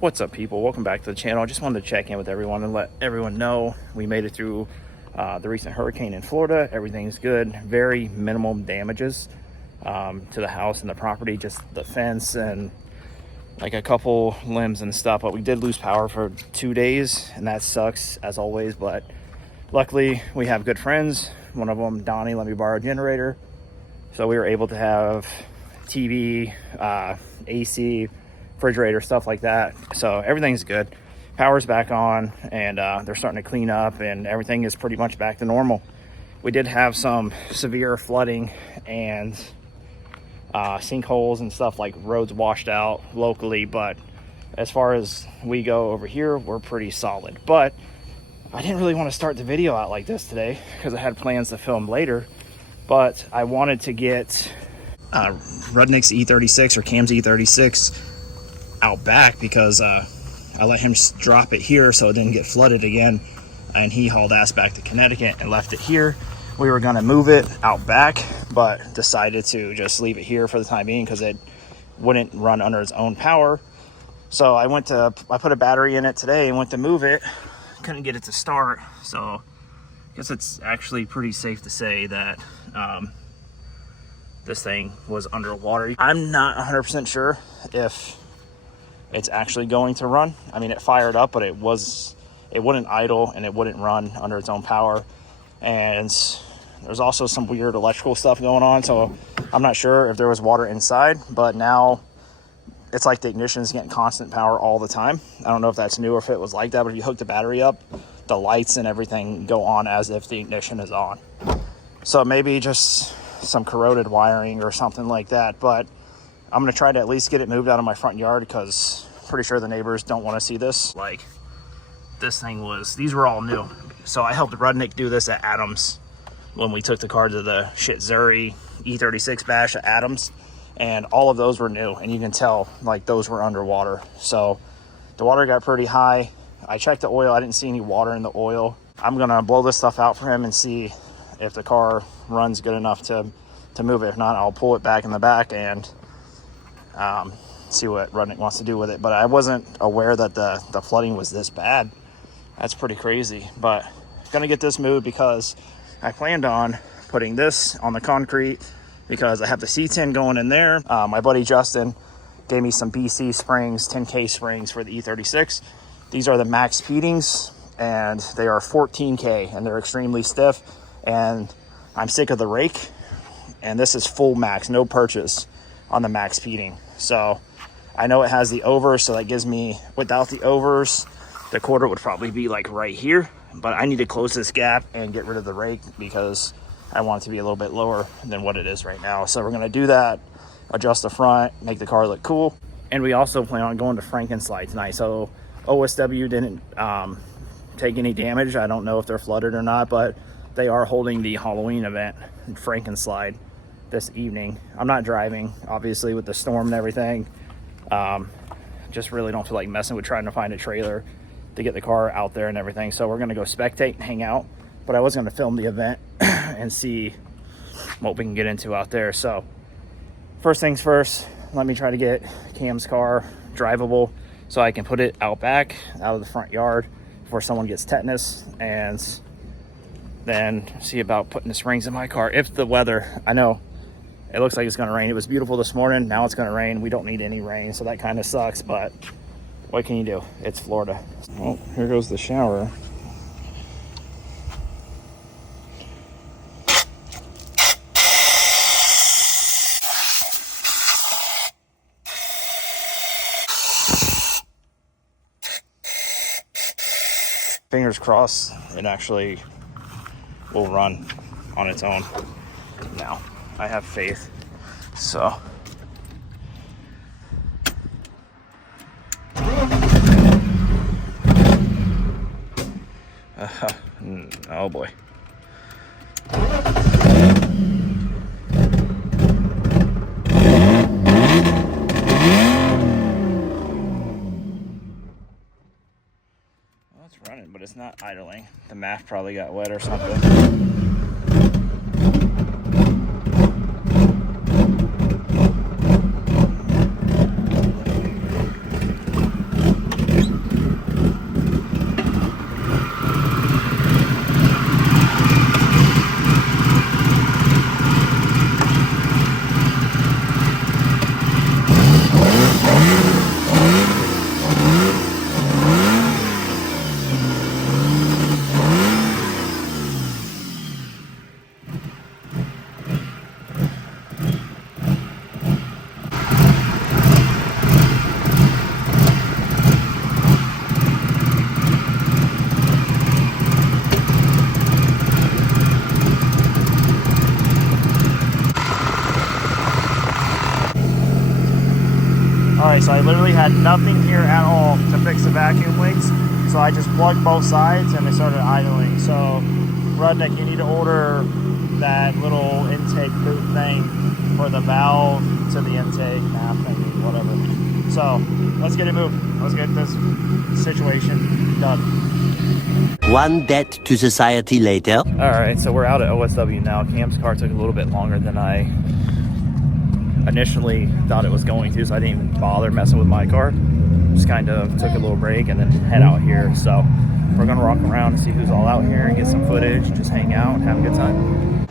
What's up, people? Welcome back to the channel. I just wanted to check in with everyone and let everyone know we made it through the recent hurricane in Florida. Everything's good. Very minimal damages to the house and the property, just the fence and like a couple limbs and stuff. But we did lose power for 2 days, and that sucks as always. But luckily, we have good friends. One of them, Donnie, let me borrow a generator. So we were able to have TV, AC, refrigerator, stuff like that. So everything's good. Power's back on, and they're starting to clean up, and everything is pretty much back to normal. We did have some severe flooding and sinkholes and stuff, like roads washed out locally, but as far as we go over here, we're pretty solid. But I didn't really want to start the video out like this today because I had plans to film later, but I wanted to get Rudnick's E36 or Cam's E36 out back because I let him drop it here so it didn't get flooded again, and he hauled ass back to Connecticut and left it here. We were gonna move it out back, but decided to just leave it here for the time being because it wouldn't run under its own power. So I put a battery in it today and went to move it. Couldn't get it to start, so I guess it's actually pretty safe to say that this thing was underwater. I'm not 100% sure if it's actually going to run. I mean, it fired up, but it wouldn't idle and it wouldn't run under its own power. And there's also some weird electrical stuff going on, so I'm not sure if there was water inside, but now it's like the ignition is getting constant power all the time. I don't know if that's new or if it was like that, but if you hook the battery up, the lights and everything go on as if the ignition is on. So maybe just some corroded wiring or something like that, but I'm gonna try to at least get it moved out of my front yard because I'm pretty sure the neighbors don't want to see this. Like, these were all new. So I helped Rudnick do this at Adams when we took the car to the Zuri E36 bash at Adams, and all of those were new, and you can tell like those were underwater. So the water got pretty high. I checked the oil, I didn't see any water in the oil. I'm gonna blow this stuff out for him and see if the car runs good enough to move it. If not, I'll pull it back in the back and see what Rudnick wants to do with it. But I wasn't aware that the flooding was this bad. That's pretty crazy. But I'm gonna get this moved because I planned on putting this on the concrete because I have the C10 going in there. My buddy Justin gave me some BC springs, 10K springs for the E36. These are the Maxpeedingrods, and they are 14K, and they're extremely stiff, and I'm sick of the rake, and this is full max, no purchase on the Maxpeeding. So I know it has the over, so that gives me, without the overs, the quarter would probably be like right here, but I need to close this gap and get rid of the rake because I want it to be a little bit lower than what it is right now. So we're gonna do that, adjust the front, make the car look cool. And we also plan on going to Franken Slide tonight. So OSW didn't take any damage. I don't know if they're flooded or not, but they are holding the Halloween event in Franken Slide this evening. I'm not driving, obviously, with the storm and everything. Just really don't feel like messing with trying to find a trailer to get the car out there and everything. So we're gonna go spectate and hang out, but I was gonna film the event and see what we can get into out there. So first things first, let me try to get Cam's car drivable so I can put it out back, out of the front yard before someone gets tetanus, and then see about putting the springs in my car. If the weather, I know it looks like it's gonna rain. It was beautiful this morning, now it's gonna rain. We don't need any rain, so that kind of sucks, but what can you do? It's Florida. Oh, here goes the shower. Fingers crossed it actually will run on its own now. I have faith. So oh boy. Well, it's running, but it's not idling. The MAF probably got wet or something. literally had nothing here at all to fix the vacuum leaks. So I just plugged both sides and they started idling. So Rudnick, you need to order that little intake boot thing for the valve to the intake, half thing, whatever. So let's get it moving. Let's get this situation done. One debt to society later. All right, so we're out at OSW now. Cam's car took a little bit longer than I initially thought it was going to, so I didn't even bother messing with my car. Just kind of took a little break and then head out here. So we're gonna walk around and see who's all out here and get some footage, just hang out and have a good time.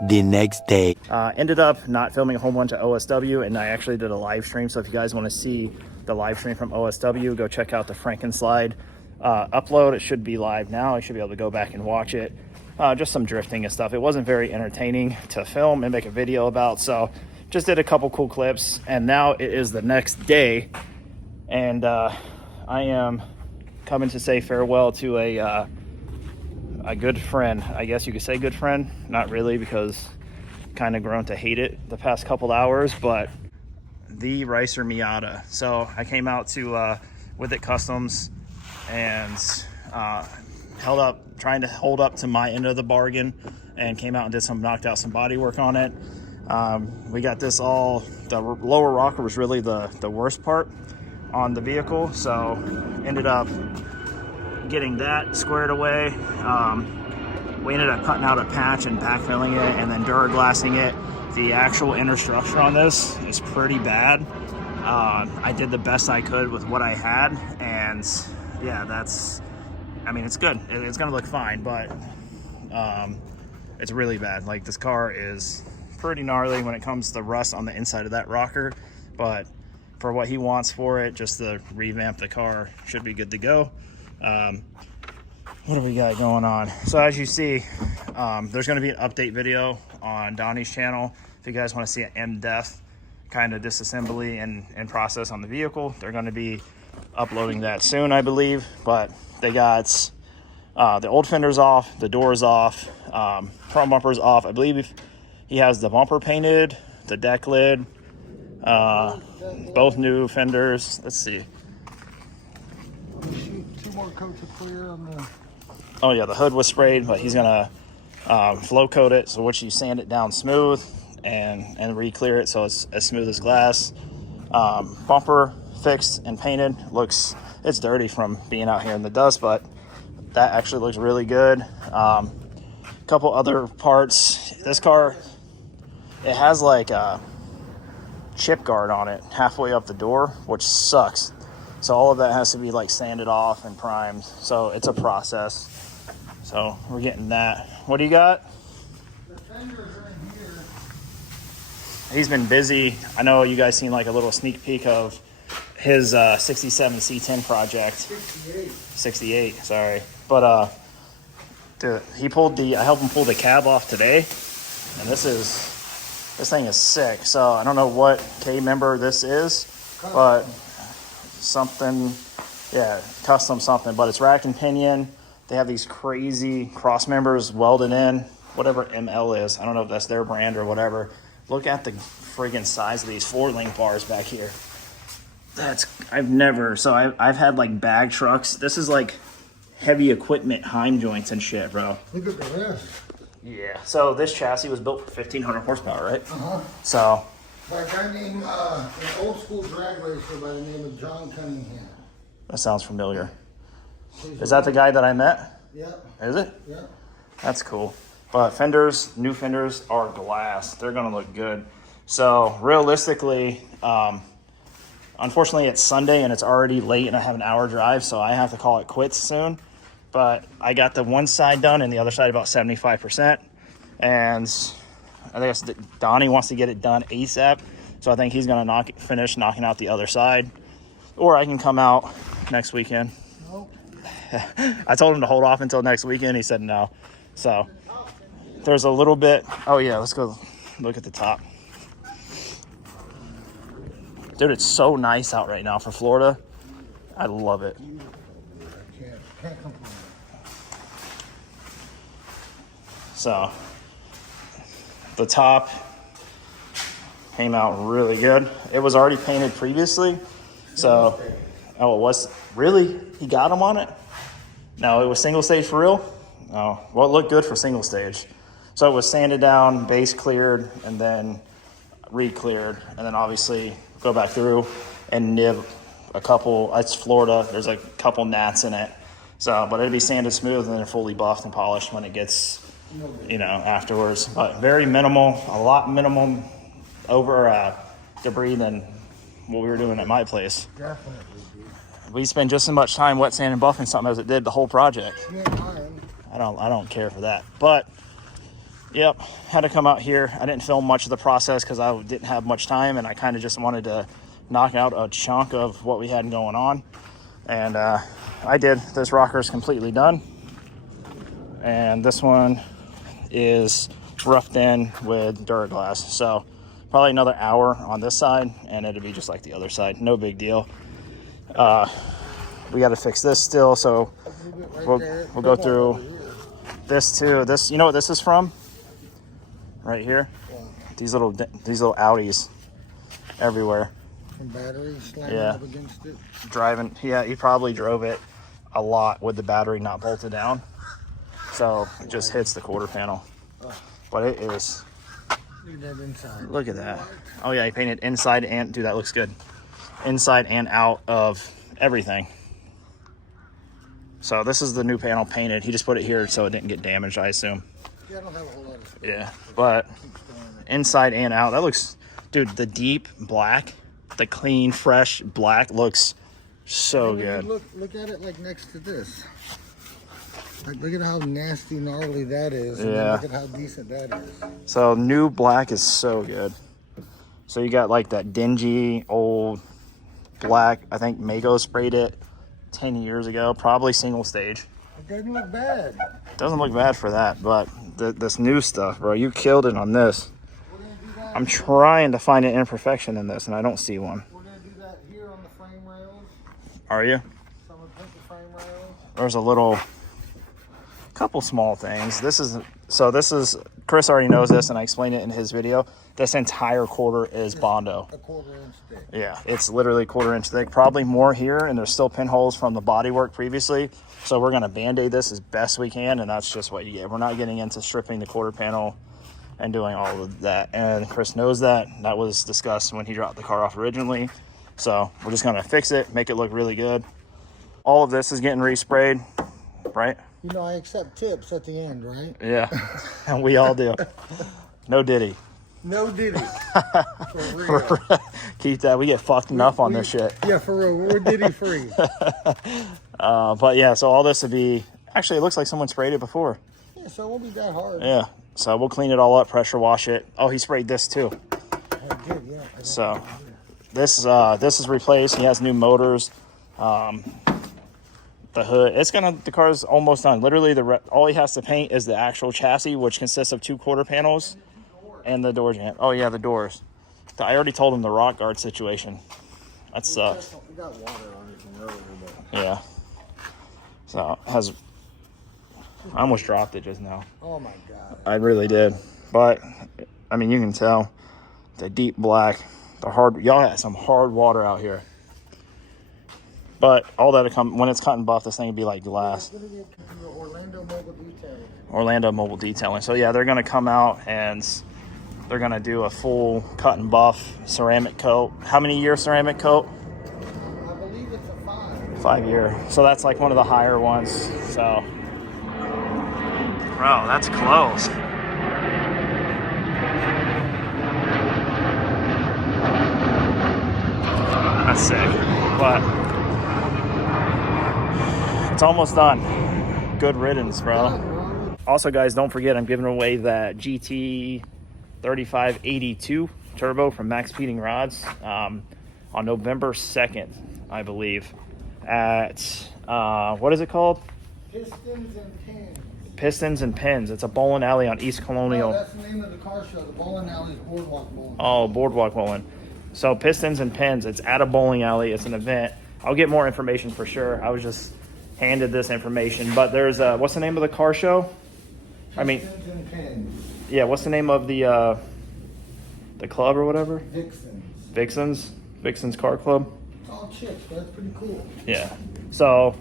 The next day. Ended up not filming a whole bunch of OSW, and I actually did a live stream. So if you guys want to see the live stream from OSW, go check out the Franken Slide upload. It should be live now. I should be able to go back and watch it. Just some drifting and stuff. It wasn't very entertaining to film and make a video about, so just did a couple cool clips. And now it is the next day, and I am coming to say farewell to a good friend. I guess you could say good friend. Not really, because kind of grown to hate it the past couple hours, but the Ricer Miata. So I came out to Withitkuztomz and trying to hold up to my end of the bargain, and came out and knocked out some body work on it. We got this all, the lower rocker was really the worst part on the vehicle, so ended up getting that squared away. We ended up cutting out a patch and backfilling it and then Duraglassing it. The actual inner structure on this is pretty bad. I did the best I could with what I had, and yeah, I mean, it's good. It's gonna look fine, but it's really bad. Like, this car is pretty gnarly when it comes to rust on the inside of that rocker, but for what he wants for it, just to revamp the car, should be good to go. What do we got going on? So as you see, there's going to be an update video on Donnie's channel. If you guys want to see an in-depth kind of disassembly and process on the vehicle, they're going to be uploading that soon, I believe. But they got the old fenders off, the doors off, front bumpers off. I believe he has the bumper painted, the deck lid, both new fenders. Let's see. Two more coats of clear on the... Oh yeah, the hood was sprayed, but he's gonna flow coat it, so once you sand it down smooth and re-clear it so it's as smooth as glass. Bumper fixed and painted. It's dirty from being out here in the dust, but that actually looks really good. Couple other parts. This car, it has like chip guard on it halfway up the door, which sucks. So all of that has to be like sanded off and primed. So it's a process. So we're getting that. What do you got? The fenders are in here. He's been busy. I know you guys seen like a little sneak peek of his 67 C10 project. 68, sorry. But dude, I helped him pull the cab off today. And this thing is sick. So I don't know what K member this is, but something, yeah, custom something. But it's rack and pinion. They have these crazy cross members welded in, whatever ML is. I don't know if that's their brand or whatever. Look at the friggin' size of these 4-link bars back here. I've had like bag trucks. This is like heavy equipment Heim joints and shit, bro. Look at the rest. Yeah. So this chassis was built for 1,500 horsepower, right? Uh-huh. So. By a guy named, an old school drag racer by the name of John Cunningham. That sounds familiar. Is that the guy that I met? Yep. Is it? Yep. That's cool. But fenders, new fenders are glass. They're gonna look good. So realistically, unfortunately it's Sunday and it's already late and I have an hour drive, so I have to call it quits soon. But I got the one side done and the other side about 75%. And I guess Donnie wants to get it done ASAP. So I think he's gonna finish knocking out the other side. Or I can come out next weekend. Nope. I told him to hold off until next weekend. He said no. So there's a little bit. Oh yeah, let's go look at the top. Dude, it's so nice out right now for Florida. I love it. Can't complain. So the top came out really good. It was already painted previously. So, oh, it was really? He got them on it? No, it was single stage for real? Oh, well, it looked good for single stage. So it was sanded down, base cleared, and then re-cleared. And then obviously go back through and nib a couple. It's Florida. There's a couple gnats in it. So, but it'd be sanded smooth and then fully buffed and polished when it gets, afterwards. But very minimal, a lot minimum over debris than what we were doing at my place. Definitely. We spend just as much time wet sanding and buffing something as it did the whole project. Yeah, I don't care for that. But yep, had to come out here. I didn't film much of the process because I didn't have much time, and I kind of just wanted to knock out a chunk of what we had going on. And I did. This rocker is completely done, and this one is roughed in with Duraglass. So probably another hour on this side, and it'll be just like the other side. No big deal. We got to fix this still, so we'll go through this too. This, you know what this is from? Right here. These little Audis everywhere. And batteries slamming up against it. Driving, yeah, he probably drove it a lot with the battery not bolted down, so it just hits the quarter panel. But it is. Look at that inside. Look at that. Oh yeah, he painted inside and, dude, that looks good. Inside and out of everything. So this is the new panel painted. He just put it here so it didn't get damaged, I assume. Yeah, I don't have a whole lot of. Yeah, but inside and out, that looks, dude, the deep black, the clean, fresh black looks so good. Look at it like next to this. Like, look at how nasty, gnarly that is. And Yeah. look at how decent that is. So new black is so good. So you got like that dingy old black. I think Mago sprayed it 10 years ago, probably single stage. It doesn't look bad. Doesn't look bad for that, but this new stuff, bro, you killed it on this. We're gonna do that. I'm trying to find an imperfection in this, and I don't see one. We're gonna do that here on the frame rails. Are you? So I'm gonna paint the frame rails. There's a couple small things. This is Chris already knows this, and I explained it in his video. This entire quarter is Bondo. A 1/4 inch thick. Yeah, it's literally 1/4 inch thick, probably more here, and there's still pinholes from the bodywork previously. So we're gonna Band-Aid this as best we can, and that's just what you get. We're not getting into stripping the quarter panel and doing all of that. And Chris knows that. That was discussed when he dropped the car off originally. So we're just gonna fix it, make it look really good. All of this is getting resprayed, right? You know, I accept tips at the end, right? Yeah, and we all do. No Diddy. No Diddy. For real. Keep that. We get fucked enough on this shit. Yeah, for real. We're Diddy free. But yeah, so all this would be, actually it looks like someone sprayed it before. Yeah, so it won't be that hard. Yeah, so we'll clean it all up, pressure wash it. Oh, he sprayed this too. I did, yeah. So this is replaced. He has new motors. The hood, the car's almost done. Literally, all he has to paint is the actual chassis, which consists of 2 quarter panels and the door jamb. Oh yeah, the doors. I already told him the rock guard situation. That sucks. We got water on it from earlier, but... Yeah. So I almost dropped it just now. Oh my god. I really did. But I mean, you can tell the deep black, y'all got some hard water out here. But all that'll come when it's cut and buff. This thing will be like glass. It's gonna be Orlando Mobile Detailing. Orlando Mobile Detailing. So yeah, they're gonna come out and they're gonna do a full cut and buff ceramic coat. How many year ceramic coat? I believe it's a 5. 5 year. So that's like one of the higher ones. So, bro, that's close. That's sick. But it's almost done. Good riddance, bro. Also, guys, don't forget I'm giving away that GT 3582 turbo from Maxpeedingrods on November 2nd, I believe, at what is it called? Pistons and Pins. Pistons and Pins. It's a bowling alley on East Colonial. No, that's the name of the car show. The bowling alley is Boardwalk Bowling. Oh, Boardwalk Bowling. So Pistons and Pins. It's at a bowling alley. It's an event. I'll get more information for sure. I was just handed this information, but there's what's the name of the car show? I mean, Pistons and Pins. yeah. What's the name of the club or whatever? Vixens. Vixens Car Club. It's all chicks, but that's pretty cool. Yeah. So,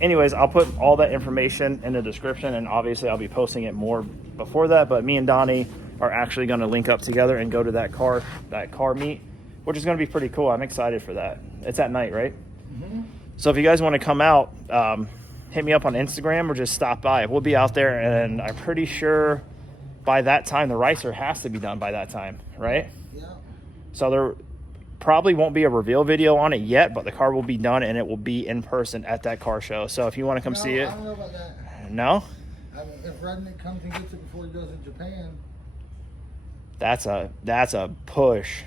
anyways, I'll put all that information in the description, and obviously I'll be posting it more before that. But me and Donnie are actually going to link up together and go to that car meet, which is going to be pretty cool. I'm excited for that. It's at night, right? Mm-hmm. So if you guys want to come out, hit me up on Instagram or just stop by. We'll be out there, and I'm pretty sure by that time the ricer has to be done by that time, right? Yeah. So there probably won't be a reveal video on it yet, but the car will be done and it will be in person at that car show. So if you want to come see it. I don't know about that. No? I mean, if Redneck comes and gets it before he goes to Japan. That's a push.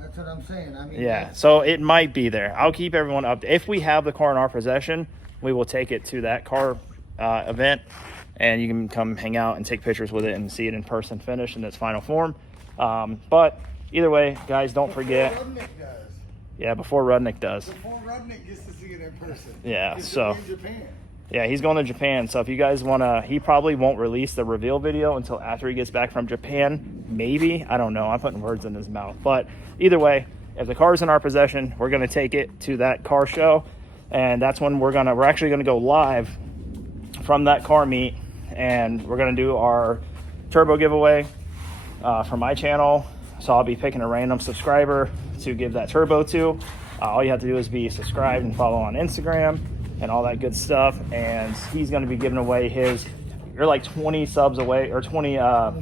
That's what I'm saying. I mean, yeah, so it might be there. I'll keep everyone up. If we have the car in our possession, we will take it to that car event, and you can come hang out and take pictures with it and see it in person finished in its final form. But either way, guys, don't forget. Rudnick does. Yeah, before Rudnick does. Before Rudnick gets to see it in person. Yeah, He's so. in Japan. Yeah, he's going to Japan. So if you guys want to, he probably won't release the reveal video until after he gets back from Japan. Maybe. I don't know. I'm putting words in his mouth. But either way, if the car's in our possession, we're going to take it to that car show. And that's when we're actually going to go live from that car meet. And we're going to do our turbo giveaway for my channel. So I'll be picking a random subscriber to give that turbo to. All you have to do is be subscribed and follow on Instagram and all that good stuff. And he's going to be giving away you're like 20 subs away, or 25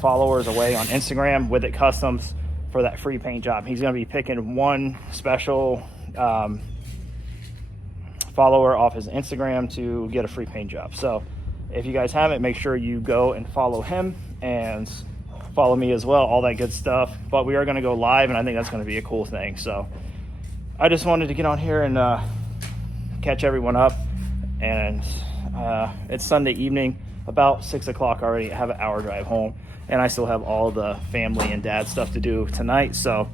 followers away on Instagram Withitkuztomz for that free paint job. He's going to be picking one special follower off his Instagram to get a free paint job. So if you guys haven't, make sure you go and follow him and follow me as well, all that good stuff. But we are going to go live, and I think that's going to be a cool thing. So I just wanted to get on here and catch everyone up. And it's Sunday evening, about 6 o'clock already. I have an hour drive home, and I still have all the family and dad stuff to do tonight. So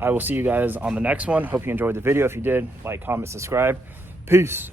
I will see you guys on the next one. Hope you enjoyed the video. If you did, like, comment, subscribe. Peace.